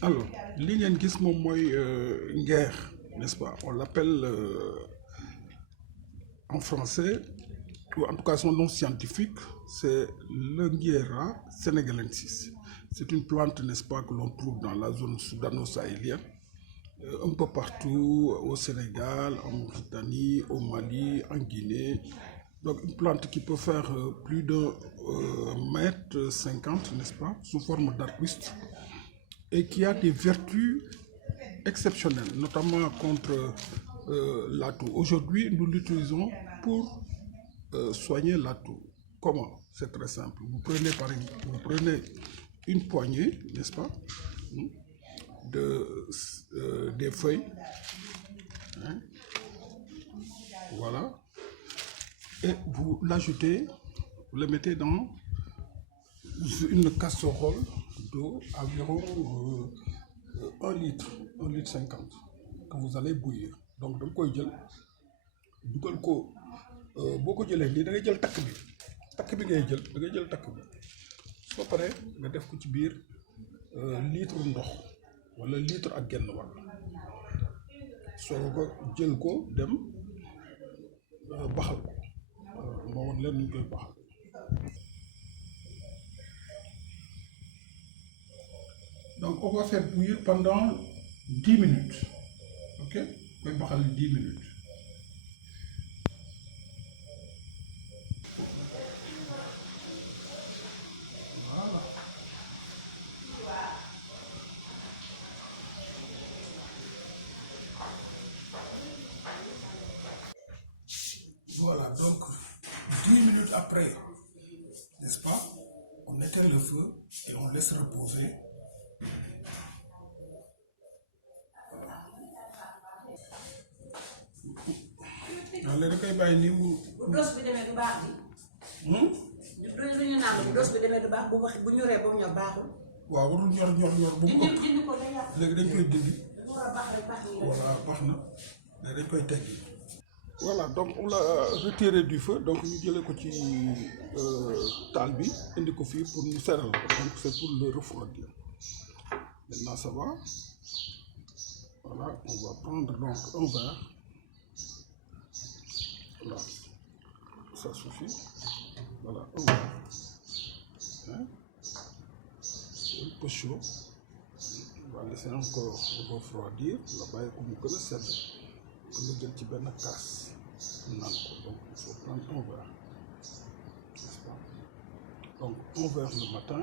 Alors, li ngeen gis moom mooy nguer, n'est-ce pas? On l'appelle en français, ou en tout cas son nom scientifique, c'est le Nguiera senegalensis. C'est une plante, n'est-ce pas, que l'on trouve dans la zone soudano-sahélienne, un peu partout au Sénégal, en Mauritanie, au Mali, en Guinée. Donc une plante qui peut faire plus de mètre 50, n'est-ce pas, sous forme d'arbuste, et qui a des vertus exceptionnelles, notamment contre la toux. Aujourd'hui, nous l'utilisons pour soigner la toux. Comment? C'est très simple. Vous prenez une poignée, n'est-ce pas, des feuilles, hein, voilà, et vous l'ajoutez, vous le mettez dans une casserole d'eau environ 1 litre, 1 litre 50, que vous allez bouillir. Donc da nga koy jël dugal ko boo ko jëlee lii da ngay jël takk bi ngay jël, da ngay jël takk bi soo paree nga def ko ci biir litre ndox wala litre ak genn wàll soo ko jël ko dem baxal ko moo woon leen ñu koy baxal. Donc on va faire bouillir pendant 10 minutes. Ok? Koy baxal 10 minutes. Voilà, donc 10 minutes après, n'est-ce pas, on éteint le feu et on laisse reposer. Voilà. Léegi da koy bàyyi nii mu. Bu dos bi demee du baax di. du ñu naan bu dos bi demee du baax bu ñoree ba mu ñor baaxul. waaw warul ñor bu mu ëpp. dindi ko day yàq. léegi dañ koy dindi. dafa war a baax rek baax nii. Voilà, baax na léegi dañ koy teggi. Voilà, donc on l'a retiré du feu, donc ñu jëlee ko ci taal bi indi ko fii pour ñu seral ko, donc c'est pour le refroidir. Maintenant ça va. Voilà, on va prendre donc un verre. Voilà, ça suffit. Voilà, un verre. Hein? Un peu chaud. On va laisser encore refroidir. La bàyyi ko mu gën a sedd. Pour nga jël ci benn kaas naan ko, donc il faut prendre un verre, n'est-ce pas? Donc un verre le matin